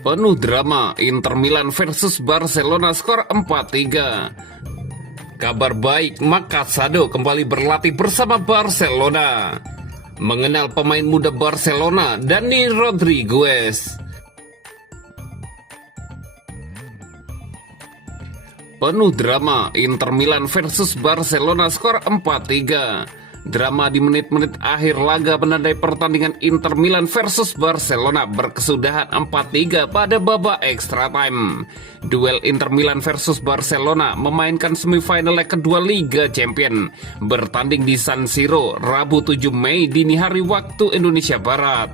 Penuh drama, Inter Milan versus Barcelona skor 4-3. Kabar baik, Casado kembali berlatih bersama Barcelona. Mengenal pemain muda Barcelona, Dani Rodriguez. Penuh drama, Inter Milan versus Barcelona skor 4-3. Drama di menit-menit akhir laga menandai pertandingan Inter Milan versus Barcelona berkesudahan 4-3 pada babak extra time. Duel Inter Milan versus Barcelona memainkan semifinal leg kedua Liga Champions bertanding di San Siro Rabu 7 Mei dini hari waktu Indonesia Barat.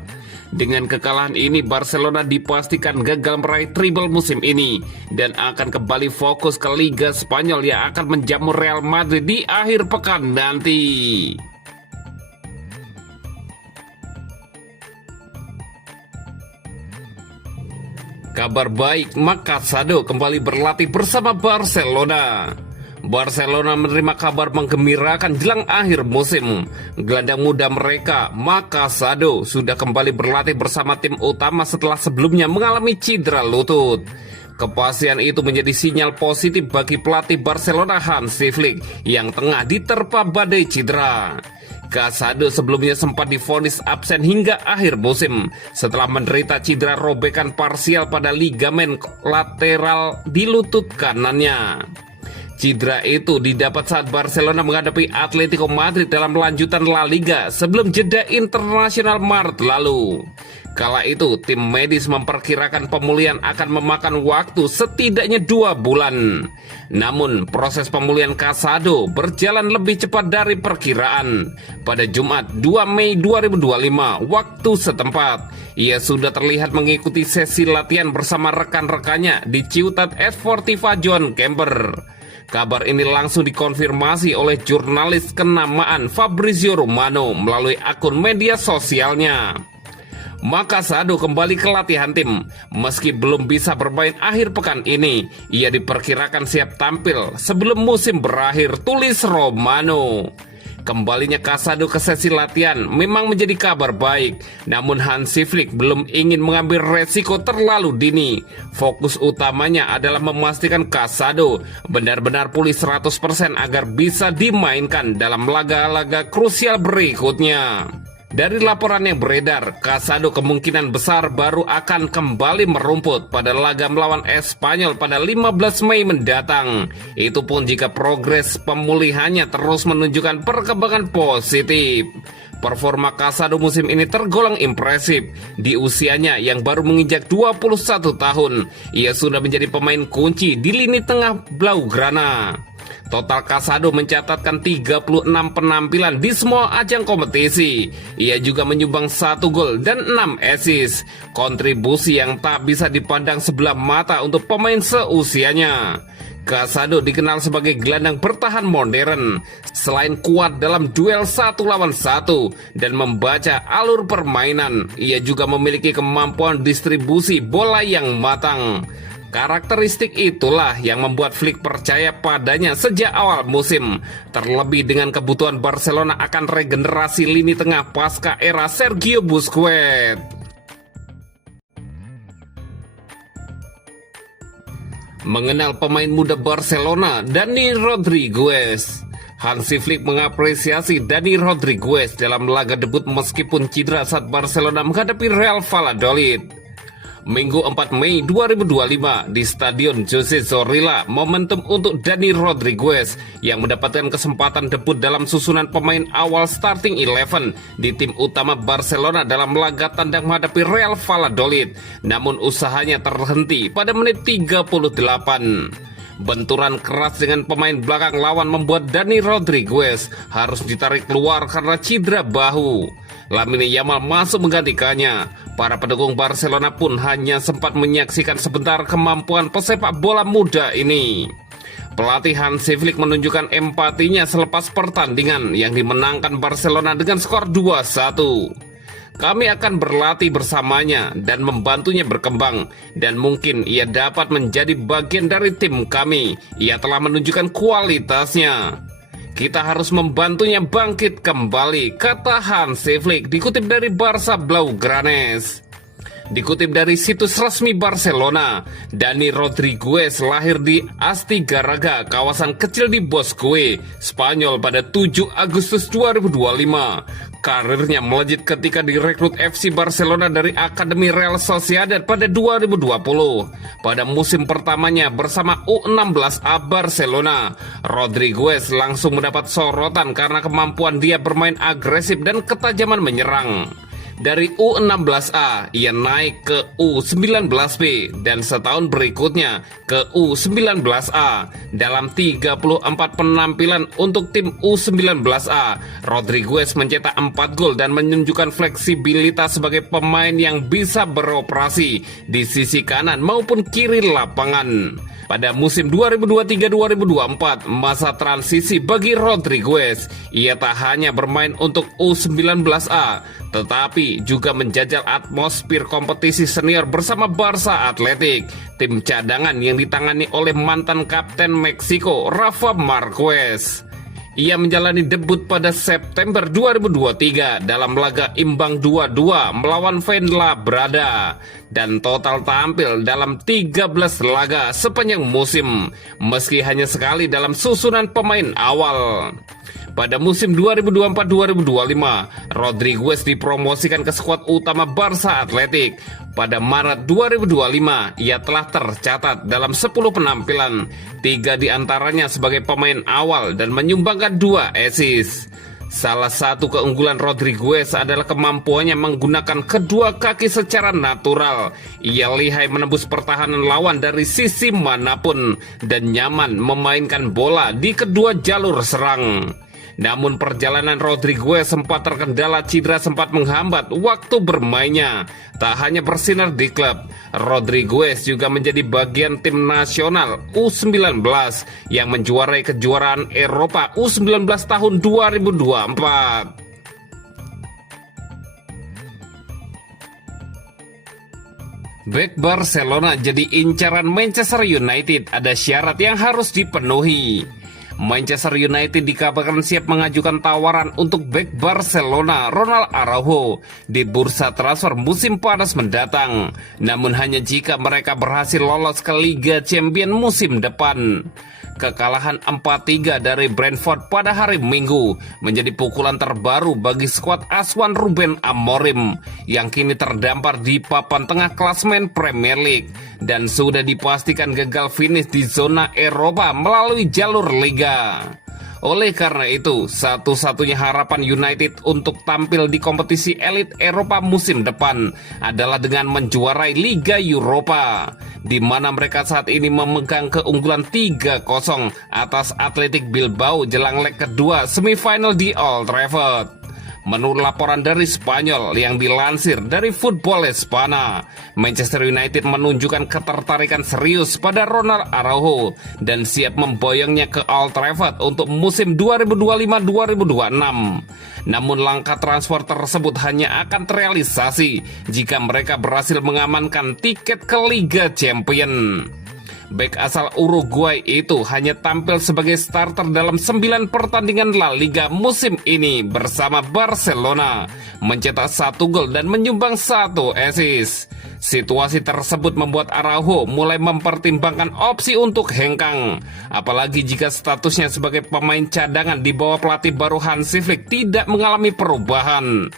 Dengan kekalahan ini, Barcelona dipastikan gagal meraih treble musim ini dan akan kembali fokus ke Liga Spanyol yang akan menjamu Real Madrid di akhir pekan nanti. Kabar baik, Casado kembali berlatih bersama Barcelona. Barcelona menerima kabar menggembirakan jelang akhir musim. Gelandang muda mereka, Casado, sudah kembali berlatih bersama tim utama setelah sebelumnya mengalami cedera lutut. Kepastian itu menjadi sinyal positif bagi pelatih Barcelona Hansi Flick yang tengah diterpa badai cedera. Casado sebelumnya sempat divonis absen hingga akhir musim setelah menderita cedera robekan parsial pada ligamen lateral di lutut kanannya. Cedera itu didapat saat Barcelona menghadapi Atletico Madrid dalam lanjutan La Liga sebelum jeda internasional Maret lalu. Kala itu, tim medis memperkirakan pemulihan akan memakan waktu setidaknya 2 bulan. Namun, proses pemulihan Casado berjalan lebih cepat dari perkiraan. Pada Jumat 2 Mei 2025, waktu setempat, ia sudah terlihat mengikuti sesi latihan bersama rekan-rekannya di Ciutat Esportiva Joan Gamper. Kabar ini langsung dikonfirmasi oleh jurnalis kenamaan Fabrizio Romano melalui akun media sosialnya. Casado kembali ke latihan tim. Meski belum bisa bermain akhir pekan ini, ia diperkirakan siap tampil sebelum musim berakhir, tulis Romano. Kembalinya Casado ke sesi latihan memang menjadi kabar baik. Namun Hansi Flick belum ingin mengambil resiko terlalu dini. Fokus utamanya adalah memastikan Casado benar-benar pulih 100% agar bisa dimainkan dalam laga-laga krusial berikutnya. Dari laporan yang beredar, Casado kemungkinan besar baru akan kembali merumput pada laga melawan Espanyol pada 15 Mei mendatang. Itu pun jika progres pemulihannya terus menunjukkan perkembangan positif. Performa Casado musim ini tergolong impresif. Di usianya yang baru menginjak 21 tahun, ia sudah menjadi pemain kunci di lini tengah Blaugrana. Total Casado mencatatkan 36 penampilan di semua ajang kompetisi. Ia juga menyumbang 1 gol dan 6 assist. Kontribusi yang tak bisa dipandang sebelah mata untuk pemain seusianya. Casado dikenal sebagai gelandang bertahan modern. Selain kuat dalam duel 1 lawan 1 dan membaca alur permainan, ia juga memiliki kemampuan distribusi bola yang matang. Karakteristik itulah yang membuat Flick percaya padanya sejak awal musim, terlebih dengan kebutuhan Barcelona akan regenerasi lini tengah pasca era Sergio Busquets. Mengenal pemain muda Barcelona, Dani Rodriguez. Hansi Flick mengapresiasi Dani Rodriguez dalam laga debut meskipun cedera saat Barcelona menghadapi Real Valladolid. Minggu 4 Mei 2025 di Stadion José Zorrilla, momentum untuk Dani Rodriguez yang mendapatkan kesempatan debut dalam susunan pemain awal starting 11 di tim utama Barcelona dalam laga tandang menghadapi Real Valladolid. Namun usahanya terhenti pada menit 38. Benturan keras dengan pemain belakang lawan membuat Dani Rodriguez harus ditarik keluar karena cedera bahu. Lamine Yamal masuk menggantikannya. Para pendukung Barcelona pun hanya sempat menyaksikan sebentar kemampuan pesepak bola muda ini. Pelatih Hansi Flick menunjukkan empatinya selepas pertandingan yang dimenangkan Barcelona dengan skor 2-1. Kami akan berlatih bersamanya dan membantunya berkembang, dan mungkin ia dapat menjadi bagian dari tim kami. Ia telah menunjukkan kualitasnya. Kita harus membantunya bangkit kembali, kata Hansi Flick, dikutip dari Barça Blaugranes. Dikutip dari situs resmi Barcelona, Dani Rodriguez lahir di Astigarraga, kawasan kecil di Bosque, Spanyol pada 7 Agustus 2025. Karirnya melejit ketika direkrut FC Barcelona dari Akademi Real Sociedad pada 2020. Pada musim pertamanya bersama U16A Barcelona, Rodriguez langsung mendapat sorotan karena kemampuan dia bermain agresif dan ketajaman menyerang. Dari U16A, ia naik ke U19B dan setahun berikutnya ke U19A. Dalam 34 penampilan untuk tim U19A, Rodriguez mencetak 4 gol dan menunjukkan fleksibilitas sebagai pemain yang bisa beroperasi di sisi kanan maupun kiri lapangan. Pada musim 2023-2024, masa transisi bagi Rodriguez, ia tak hanya bermain untuk U19A, tetapi juga menjajal atmosfer kompetisi senior bersama Barça Athletic, tim cadangan yang ditangani oleh mantan kapten Meksiko, Rafa Marquez. Ia menjalani debut pada September 2023 dalam laga imbang 2-2 melawan Fuenlabrada dan total tampil dalam 13 laga sepanjang musim, meski hanya sekali dalam susunan pemain awal. Pada musim 2024-2025, Rodriguez dipromosikan ke skuad utama Barça Athletic. Pada Maret 2025, ia telah tercatat dalam 10 penampilan, 3 diantaranya sebagai pemain awal dan menyumbangkan 2 assist. Salah satu keunggulan Rodriguez adalah kemampuannya menggunakan kedua kaki secara natural. Ia lihai menembus pertahanan lawan dari sisi manapun dan nyaman memainkan bola di kedua jalur serang. Namun perjalanan Rodriguez sempat terkendala cedera sempat menghambat waktu bermainnya. Tak hanya bersinar di klub, Rodriguez juga menjadi bagian tim nasional U19 yang menjuarai kejuaraan Eropa U19 tahun 2024. Bek Barcelona jadi incaran Manchester United, ada syarat yang harus dipenuhi. Manchester United dikabarkan siap mengajukan tawaran untuk bek Barcelona Ronald Araujo di bursa transfer musim panas mendatang, namun hanya jika mereka berhasil lolos ke Liga Champions musim depan. Kekalahan 4-3 dari Brentford pada hari Minggu menjadi pukulan terbaru bagi skuad asuhan Ruben Amorim yang kini terdampar di papan tengah klasemen Premier League dan sudah dipastikan gagal finish di zona Eropa melalui jalur Liga. Oleh karena itu, satu-satunya harapan United untuk tampil di kompetisi elit Eropa musim depan adalah dengan menjuarai Liga Eropa, di mana mereka saat ini memegang keunggulan 3-0 atas Athletic Bilbao jelang leg kedua semifinal di Old Trafford. Menurut laporan dari Spanyol yang dilansir dari Football Espana, Manchester United menunjukkan ketertarikan serius pada Ronald Araujo dan siap memboyongnya ke Old Trafford untuk musim 2025-2026. Namun langkah transfer tersebut hanya akan terrealisasi jika mereka berhasil mengamankan tiket ke Liga Champions. Bek asal Uruguay itu hanya tampil sebagai starter dalam 9 pertandingan La Liga musim ini bersama Barcelona, mencetak 1 gol dan menyumbang 1 assist. Situasi tersebut membuat Araujo mulai mempertimbangkan opsi untuk hengkang, apalagi jika statusnya sebagai pemain cadangan di bawah pelatih baru Hansi Flick tidak mengalami perubahan.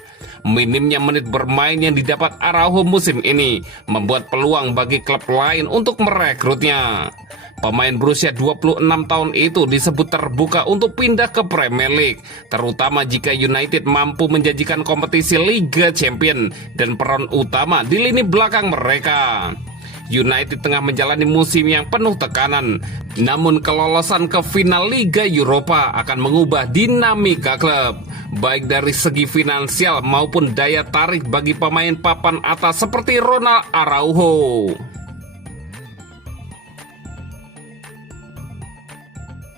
Minimnya menit bermain yang didapat Araujo musim ini membuat peluang bagi klub lain untuk merekrutnya. Pemain berusia 26 tahun itu disebut terbuka untuk pindah ke Premier League, terutama jika United mampu menjanjikan kompetisi Liga Champions dan peran utama di lini belakang mereka. United tengah menjalani musim yang penuh tekanan, namun kelolosan ke final Liga Eropa akan mengubah dinamika klub, baik dari segi finansial maupun daya tarik bagi pemain papan atas seperti Ronald Araujo.